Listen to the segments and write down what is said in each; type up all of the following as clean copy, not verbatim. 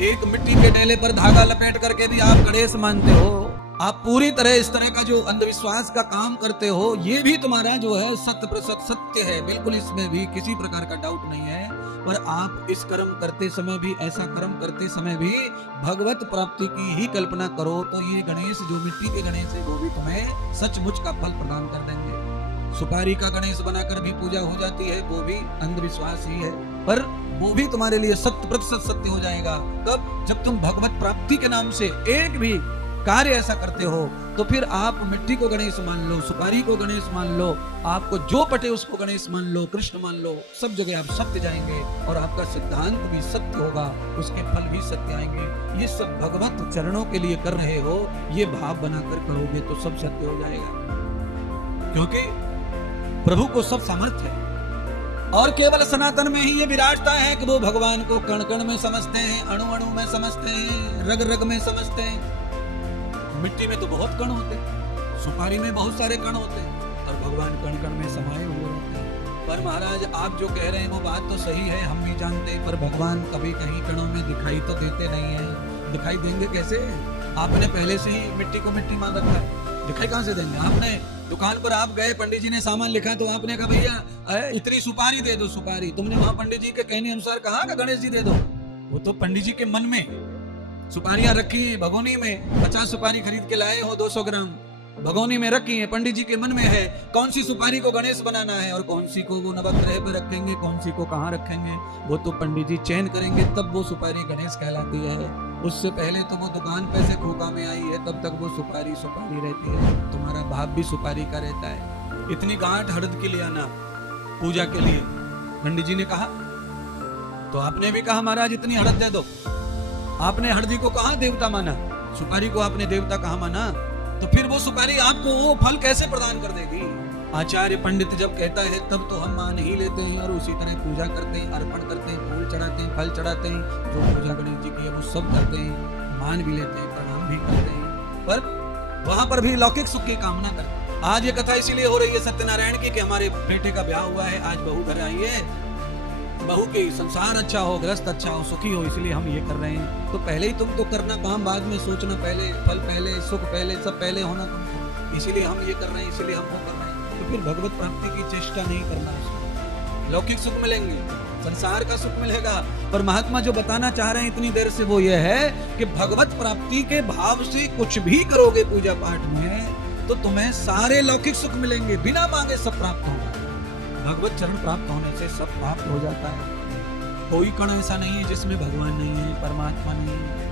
एक मिट्टी के डेले पर धागा लपेट करके भी आप गणेश मानते हो, आप पूरी तरह इस तरह का जो अंधविश्वास का काम करते हो, ये भी तुम्हारा जो है 100% सत्य है, बिल्कुल इसमें भी किसी प्रकार का डाउट नहीं है। पर आप इस कर्म करते समय भी, ऐसा कर्म करते समय भी भगवत प्राप्ति की ही कल्पना करो, तो ये गणेश जो मिट्टी के गणेश है वो भी तुम्हें सचमुच का फल प्रदान कर देंगे। सुपारी का गणेश बनाकर भी पूजा हो जाती है, वो भी अंधविश्वास ही है, पर वो भी तुम्हारे लिए 100% सत्य हो जाएगा। कब? जब तुम भगवत प्राप्ति के नाम से एक भी कार्य ऐसा करते हो, तो फिर आप मिट्टी को गणेश मान लो, सुपारी को गणेश मान लो, आपको जो पटे उसको गणेश मान लो, कृष्ण मान लो, सब जगह आप सत्य जाएंगे और आपका सिद्धांत भी सत्य होगा, उसके फल भी सत्य आएंगे। ये सब भगवत चरणों के लिए कर रहे हो, ये भाव बनाकर करोगे तो सब सत्य हो जाएगा, क्योंकि प्रभु को सब सामर्थ्य है और केवल सनातन में ही ये विराजता है कि वो भगवान को कण कण में समझते हैं, अणु अणु में समझते हैं, रग रग में समझते हैं। मिट्टी में तो बहुत कण होते हैं, सुपारी में बहुत सारे कण होते हैं, और भगवान कण कण में समाये हुए होते हैं। पर महाराज आप जो कह रहे हैं वो बात तो सही है, हम भी जानते हैं, पर भगवान कभी कहीं कणों में दिखाई तो देते नहीं है। दिखाई देंगे कैसे? आपने पहले से ही मिट्टी को मिट्टी मान रखा है, दिखाई कहां से देंगे? आपने दुकान पर आप गए, पंडित जी ने सामान लिखा तो आपने कहा भैया इतनी सुपारी दे दो, सुपारी। तुमने वहां पंडित जी के कहने अनुसार कहा कि गणेश जी दे दो, वो तो पंडित जी के मन में सुपारियां रखी भगोनी में, 50 सुपारी खरीद के लाए हो, 200 ग्राम भगोनी में रखी है, पंडित जी के मन में है कौन सी सुपारी को गणेश बनाना है और कौन सी को वो नवग्रह पे रखेंगे, कौन सी को कहाँ रखेंगे, वो तो पंडित जी चयन करेंगे, तब वो सुपारी गणेश कहलाती है। उससे पहले तो वो दुकान पे से खोखा में आई है, तब तक वो सुपारी सुपारी रहती है। तुम्हारा भाव भी सुपारी का रहता है। इतनी गांठ हरद के लिए आना पूजा के लिए पंडित जी ने कहा, तो आपने भी कहा महाराज इतनी हरद दे दो। आपने हरदी को कहा देवता माना, सुपारी को आपने देवता कहा माना, तो फिर वो सुपारी आपको वो फल कैसे प्रदान कर देगी? आचार्य पंडित जब कहता है तब तो हम मान ही लेते हैं और उसी तरह पूजा करते हैं, अर्पण करते हैं, फूल चढ़ाते हैं, फल चढ़ाते हैं, जो पूजा गणेश जी की है वो सब करते हैं, मान भी लेते हैं, प्रणाम भी करते हैं, पर वहां पर भी लौकिक सुख की कामना करते हैं। आज ये कथा इसीलिए हो रही है सत्यनारायण की कि हमारे बेटे का ब्याह हुआ है, आज बहू घर आई है, बहू के संसार अच्छा हो, ग्रस्त अच्छा हो, सुखी हो, इसलिए हम ये कर रहे हैं। तो पहले ही तुम तो करना काम बाद में सोचना, पहले फल पहले, सुख पहले, सब पहले होना तुमको, इसीलिए हम ये कर रहे हैं, इसीलिए हम वो कर रहे हैं। तो फिर भगवत प्राप्ति की चेष्टा नहीं करना उसको। लौकिक सुख मिलेंगे, संसार का सुख मिलेगा, पर महात्मा जो बताना चाह रहे हैं इतनी देर से वो ये है कि भगवत प्राप्ति के भाव से कुछ भी करोगे पूजा पाठ में तो तुम्हें सारे लौकिक सुख मिलेंगे, बिना मांगे सब प्राप्त होगा। भगवत चरण प्राप्त होने से सब प्राप्त हो जाता है। कोई कण ऐसा नहीं है जिसमें भगवान नहीं है, परमात्मा नहीं है।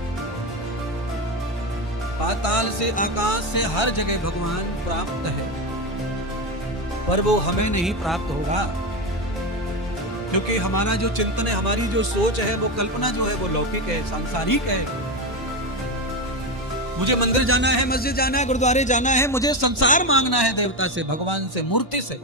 पाताल से आकाश से हर जगह भगवान प्राप्त है, पर वो हमें नहीं प्राप्त होगा, क्योंकि हमारा जो चिंतन है, हमारी जो सोच है, वो कल्पना जो है वो लौकिक है, सांसारिक है। मुझे मंदिर जाना है, मस्जिद जाना है, गुरुद्वारे जाना है, मुझे संसार मांगना है देवता से, भगवान से, मूर्ति से।